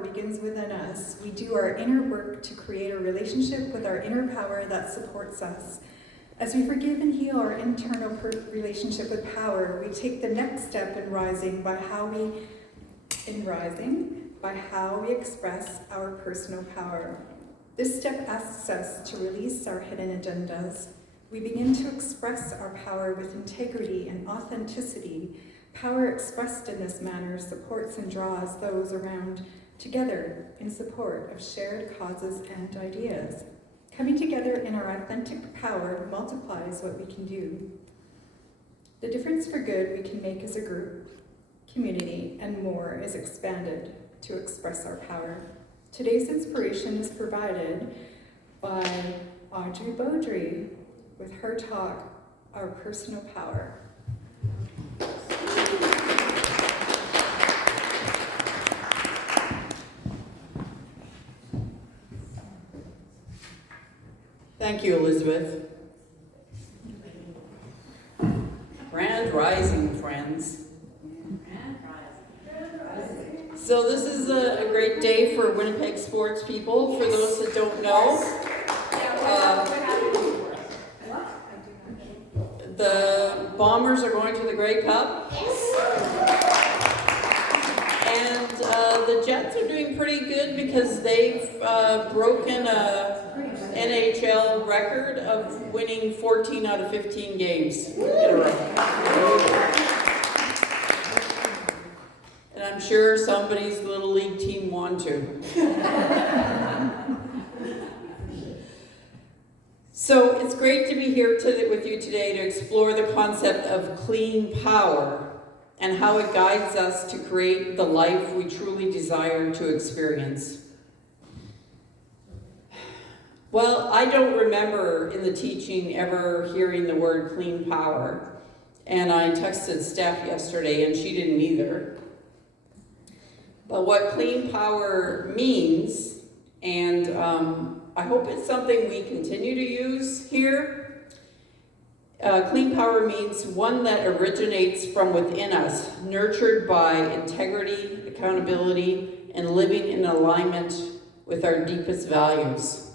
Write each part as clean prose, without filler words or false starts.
begins within us. We do our inner work to create a relationship with our inner power that supports us. As we forgive and heal our internal relationship with power, we take the next step in rising by how we express our personal power. This step asks us to release our hidden agendas. We begin to express our power with integrity and authenticity. Power expressed in this manner supports and draws those around together in support of shared causes and ideas. Coming together in our authentic power multiplies what we can do. The difference for good we can make as a group, community, and more is expanded to express our power. Today's inspiration is provided by Audrey Beaudry with her talk, Our Personal Power. Thank you, Elizabeth. Grand Rising, friends. So this is a great day for Winnipeg sports people. For those that don't know, the Bombers are going to the Grey Cup. And the Jets are doing pretty good because they've broken a NHL record of winning 14 out of 15 games in a row. And I'm sure somebody's little league team won too. So it's great to be here with you today to explore the concept of clean power and how it guides us to create the life we truly desire to experience. Well, I don't remember in the teaching ever hearing the word clean power, and I texted Steph yesterday and she didn't either. But what clean power means, and I hope it's something we continue to use here. Clean power means one that originates from within us, nurtured by integrity, accountability, and living in alignment with our deepest values.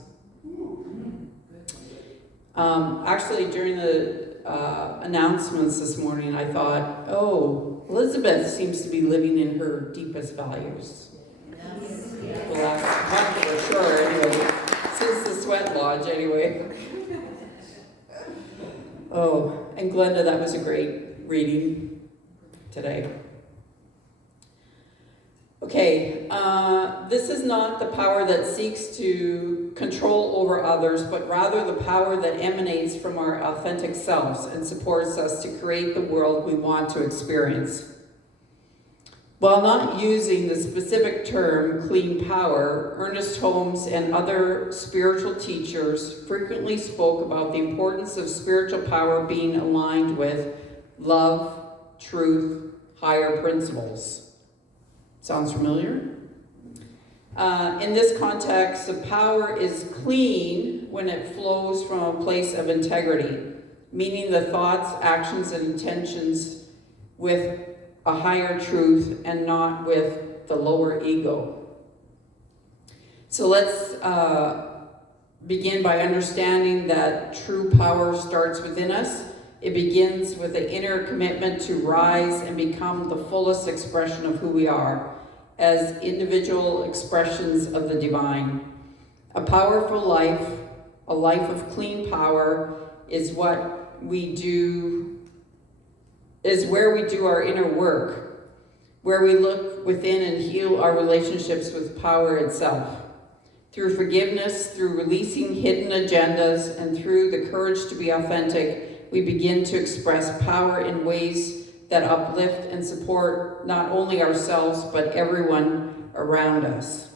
Actually, during the announcements this morning, I thought, oh, Elizabeth seems to be living in her deepest values. The last month for sure, anyway. Since the sweat lodge, anyway. Oh, and Glenda, that was a great reading today. Okay, this is not the power that seeks to control over others, but rather the power that emanates from our authentic selves and supports us to create the world we want to experience. While not using the specific term clean power, Ernest Holmes and other spiritual teachers frequently spoke about the importance of spiritual power being aligned with love, truth, higher principles. Sounds familiar? In this context, the power is clean when it flows from a place of integrity, meaning the thoughts, actions, and intentions with a higher truth and not with the lower ego. So let's begin by understanding that true power starts within us. It begins with an inner commitment to rise and become the fullest expression of who we are as individual expressions of the divine. A powerful life, a life of clean power, is what we do, is where we do our inner work, where we look within and heal our relationships with power itself. Through forgiveness, through releasing hidden agendas, and through the courage to be authentic, we begin to express power in ways that uplift and support not only ourselves, but everyone around us.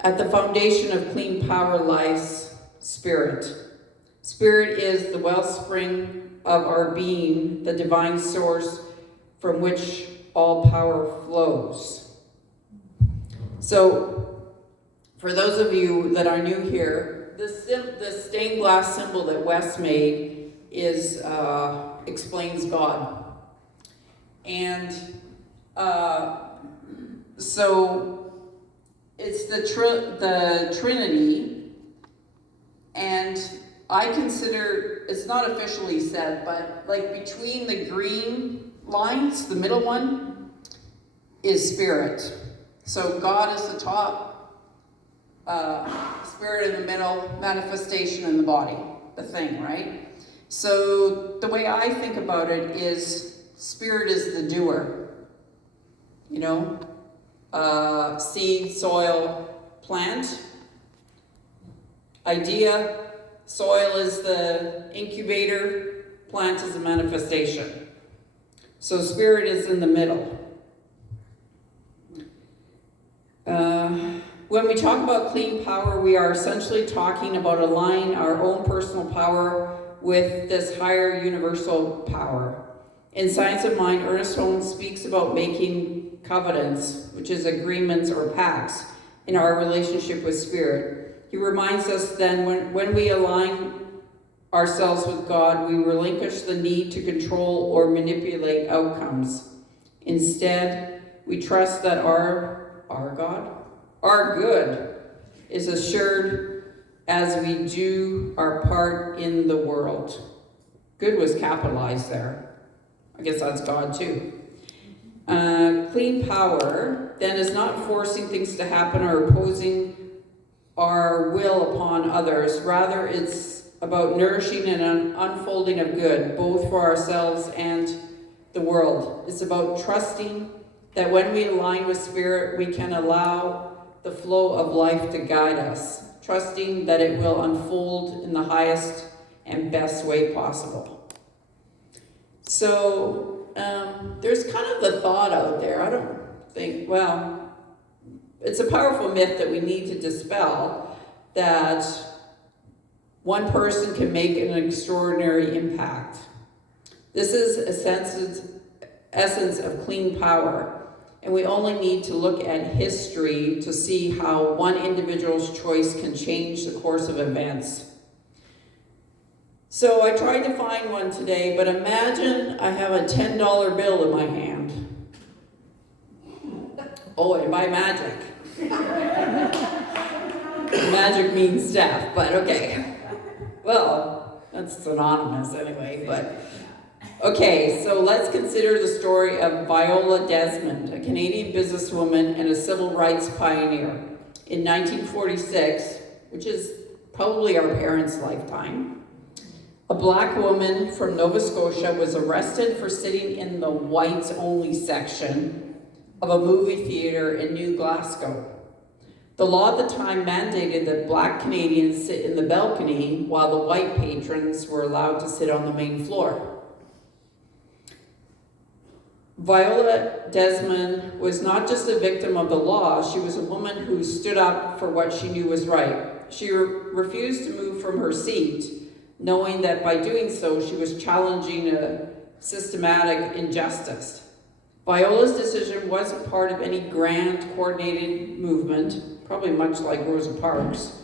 At the foundation of clean power lies spirit. Spirit is the wellspring of our being, the divine source from which all power flows. So, for those of you that are new here, the stained glass symbol that Wes made explains God. And So it's the Trinity, and I consider, it's not officially said, but like between the green lines, the middle one is spirit. So God is the top, spirit in the middle, manifestation in the body, the thing, right? So the way I think about it is spirit is the doer, you know? Seed, soil, plant. Idea, soil is the incubator, plant is the manifestation. So spirit is in the middle. When we talk about clean power, we are essentially talking about aligning our own personal power with this higher universal power. In Science of Mind, Ernest Holmes speaks about making covenants, which is agreements or pacts, in our relationship with spirit. He reminds us then when we align ourselves with God, we relinquish the need to control or manipulate outcomes. Instead, we trust that our God, our good, is assured as we do our part in the world. Good was capitalized there. I guess that's God too. Clean power then is not forcing things to happen or imposing our will upon others. Rather, it's about nourishing an unfolding of good, both for ourselves and the world. It's about trusting that when we align with spirit, we can allow the flow of life to guide us, trusting that it will unfold in the highest and best way possible. So, there's kind of the thought out there, I don't think, well, it's a powerful myth that we need to dispel, that one person can make an extraordinary impact. This is essence of clean power. And we only need to look at history to see how one individual's choice can change the course of events. So I tried to find one today, but imagine I have a $10 bill in my hand. Oh, and by magic. Magic means death, but okay. Well, that's synonymous anyway, but okay, so let's consider the story of Viola Desmond, a Canadian businesswoman and a civil rights pioneer. In 1946, which is probably our parents' lifetime, a black woman from Nova Scotia was arrested for sitting in the whites-only section of a movie theater in New Glasgow. The law at the time mandated that black Canadians sit in the balcony while the white patrons were allowed to sit on the main floor. Viola Desmond was not just a victim of the law, she was a woman who stood up for what she knew was right. She refused to move from her seat, knowing that by doing so, she was challenging a systematic injustice. Viola's decision wasn't part of any grand, coordinated movement, probably much like Rosa Parks.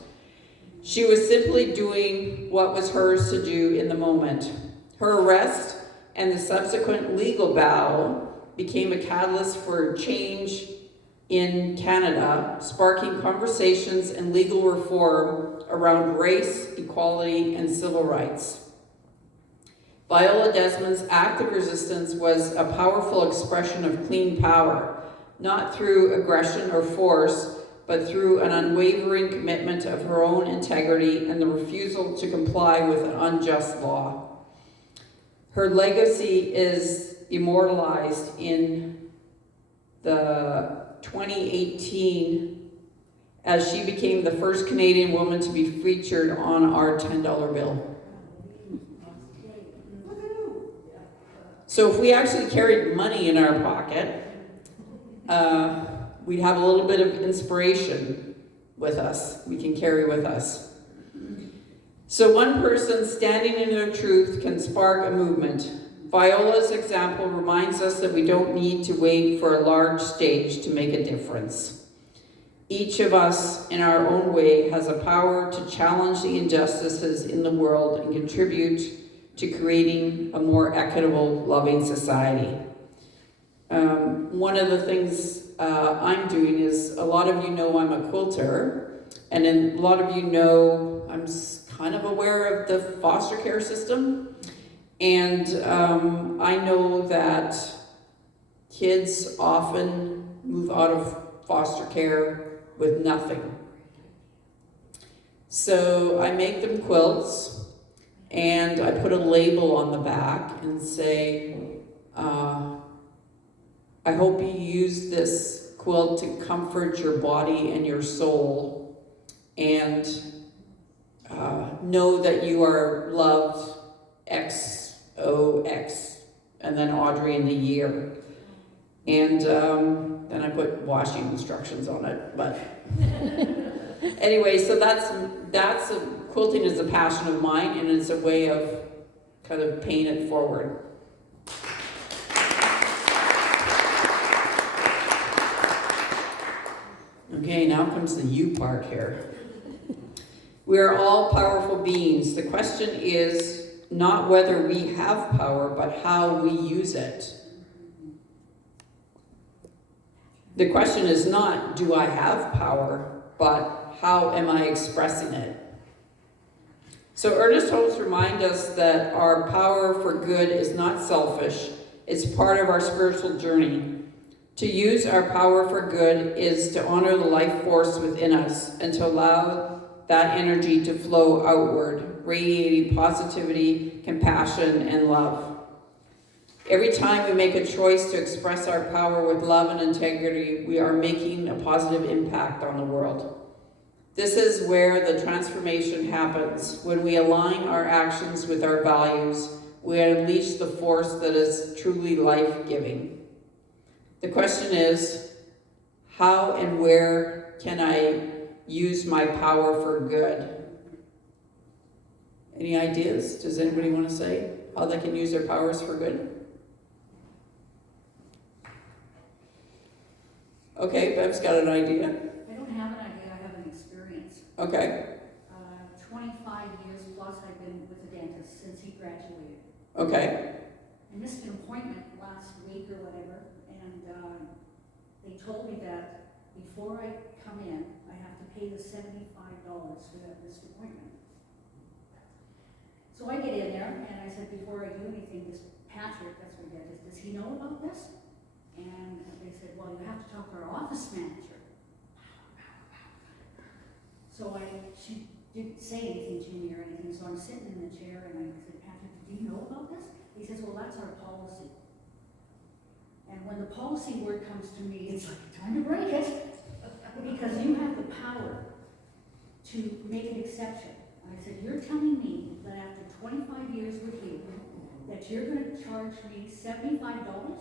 She was simply doing what was hers to do in the moment. Her arrest and the subsequent legal battle became a catalyst for change in Canada, sparking conversations and legal reform around race, equality, and civil rights. Viola Desmond's act of resistance was a powerful expression of clean power, not through aggression or force, but through an unwavering commitment of her own integrity and the refusal to comply with an unjust law. Her legacy is immortalized in the 2018 as she became the first Canadian woman to be featured on our $10 bill. So if we actually carried money in our pocket, we'd have a little bit of inspiration with us, we can carry with us. So one person standing in their truth can spark a movement. Viola's example reminds us that we don't need to wait for a large stage to make a difference. Each of us, in our own way, has a power to challenge the injustices in the world and contribute to creating a more equitable, loving society. One of the things I'm doing is, a lot of you know I'm a quilter, and then a lot of you know I'm kind of aware of the foster care system, and I know that kids often move out of foster care with nothing. So I make them quilts, and I put a label on the back and say, I hope you use this quilt to comfort your body and your soul, and know that you are loved, XOX, and then Audrey in the year. And then I put washing instructions on it, but anyway, so quilting is a passion of mine, and it's a way of kind of paying it forward. Okay, now comes the you part here. We are all powerful beings. The question is not whether we have power, but how we use it. The question is not, do I have power, but how am I expressing it? So Ernest Holmes reminds us that our power for good is not selfish. It's part of our spiritual journey. To use our power for good is to honor the life force within us and to allow that energy to flow outward, radiating positivity, compassion, and love. Every time we make a choice to express our power with love and integrity, we are making a positive impact on the world. This is where the transformation happens. When we align our actions with our values, we unleash the force that is truly life-giving. The question is, how and where can I use my power for good? Any ideas? Does anybody want to say how they can use their powers for good? Okay, Bev's got an idea. I don't have an idea, I have an experience. Okay. 25 years plus I've been with a dentist since he graduated. Okay. I missed an appointment last week or whatever, and they told me that before I come in, I have to pay the $75 for that missed appointment. So I get in there, and I said, before I do anything, this Patrick, that's my dentist, does he know about this? And they said, well, you have to talk to our office manager. So she didn't say anything to me or anything, so I'm sitting in the chair and I said, Patrick, do you know about this? He says, well, that's our policy. And when the policy word comes to me, it's like, time to break it. Because you have the power to make an exception. I said, you're telling me that after 25 years with you, that you're going to charge me $75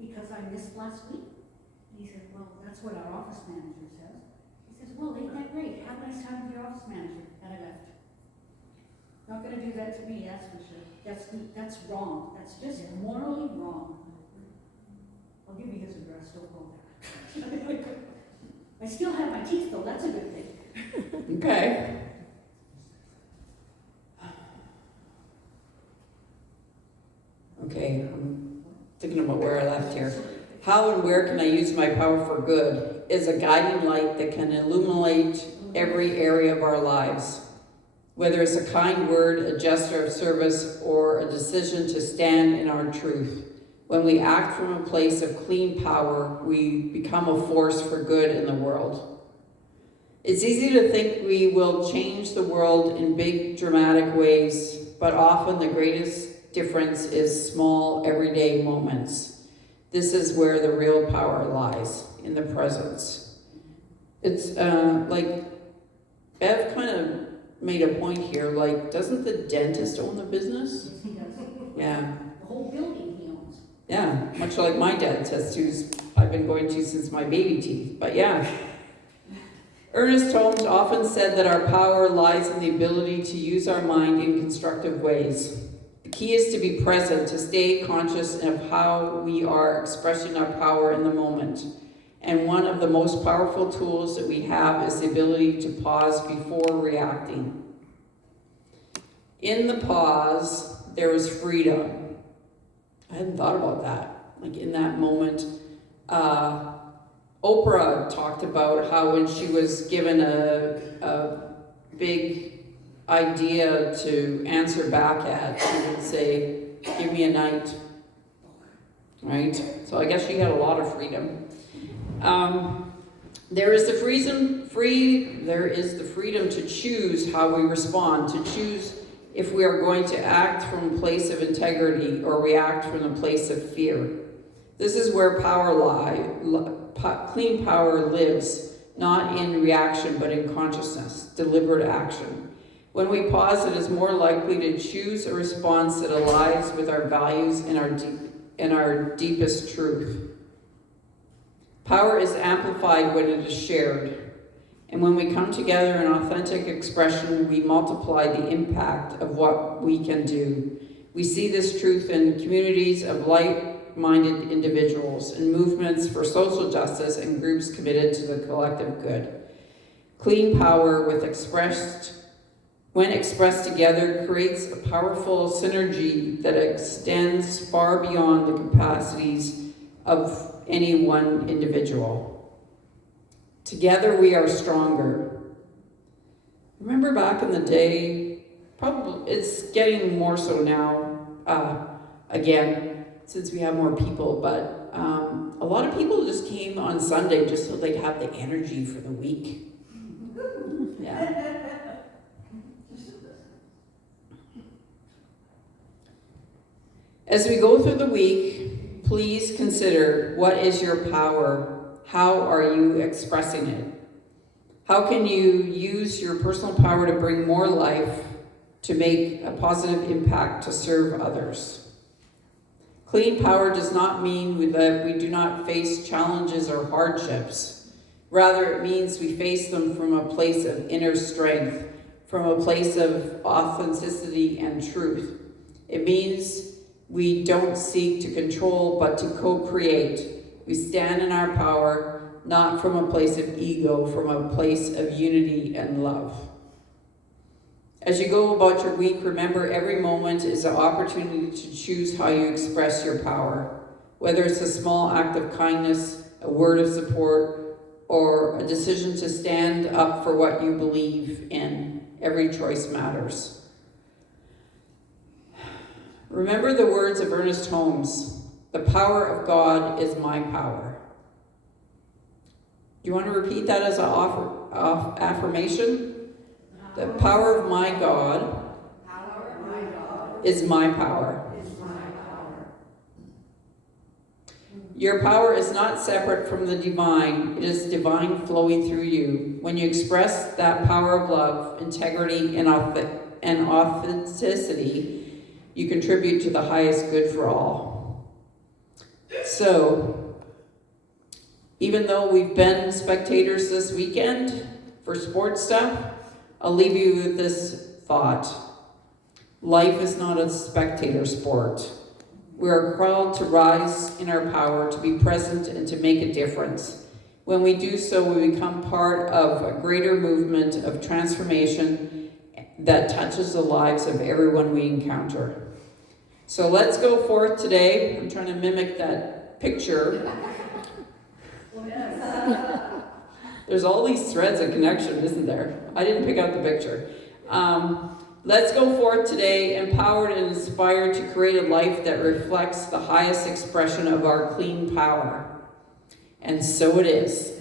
because I missed last week? And he said, well, that's what our office manager says. He says, well, ain't that great? Have a nice time with your office manager. And I left. Not going to do that to me, that's for sure. That's wrong. That's just morally wrong. I'll give you his address, don't call that. I still have my teeth though, that's a good thing. Okay. Okay, I'm thinking about where I left here. How and where can I use my power for good is a guiding light that can illuminate every area of our lives. Whether it's a kind word, a gesture of service, or a decision to stand in our truth. When we act from a place of clean power, we become a force for good in the world. It's easy to think we will change the world in big, dramatic ways, but often the greatest difference is small, everyday moments. This is where the real power lies, in the presence. It's like, Bev kind of made a point here, like, doesn't the dentist own the business? Yes, he does. Yeah. The whole building he owns. Yeah, much like my dentist, who's I've been going to since my baby teeth, but yeah. Ernest Holmes often said that our power lies in the ability to use our mind in constructive ways. The key is to be present, to stay conscious of how we are expressing our power in the moment. And one of the most powerful tools that we have is the ability to pause before reacting. In the pause, there is freedom. I hadn't thought about that. Like in that moment, Oprah talked about how when she was given a big idea to answer back at, she would say, "Give me a night." Right? So I guess she had a lot of freedom. There is the freedom to choose how we respond, to choose if we are going to act from a place of integrity or react from a place of fear. This is where clean power lives, not in reaction but in consciousness, deliberate action. When we pause, it is more likely to choose a response that aligns with our values and our deepest truth. Power is amplified when it is shared. And when we come together in authentic expression, we multiply the impact of what we can do. We see this truth in communities of like-minded individuals, in movements for social justice, and groups committed to the collective good. Clean power, when expressed together, creates a powerful synergy that extends far beyond the capacities of any one individual. Together we are stronger. Remember back in the day, probably it's getting more so now, again, since we have more people, but a lot of people just came on Sunday just so they'd have the energy for the week. Yeah. As we go through the week, please consider, what is your power? How are you expressing it? How can you use your personal power to bring more life, to make a positive impact, to serve others? Clean power does not mean that we do not face challenges or hardships. Rather, it means we face them from a place of inner strength, from a place of authenticity and truth. It means we don't seek to control, but to co-create. We stand in our power, not from a place of ego, from a place of unity and love. As you go about your week, remember every moment is an opportunity to choose how you express your power. Whether it's a small act of kindness, a word of support, or a decision to stand up for what you believe in, every choice matters. Remember the words of Ernest Holmes, "The power of God is my power." Do you want to repeat that as an affirmation? The power of my God is my power. Your power is not separate from the divine. It is divine flowing through you. When you express that power of love, integrity, and authenticity, you contribute to the highest good for all. So, even though we've been spectators this weekend for sports stuff, I'll leave you with this thought. Life is not a spectator sport. We are called to rise in our power, to be present, and to make a difference. When we do so, we become part of a greater movement of transformation that touches the lives of everyone we encounter. So let's go forth today. I'm trying to mimic that picture. There's all these threads of connection, isn't there? I didn't pick out the picture. Let's go forth today, empowered and inspired to create a life that reflects the highest expression of our clean power. And so it is.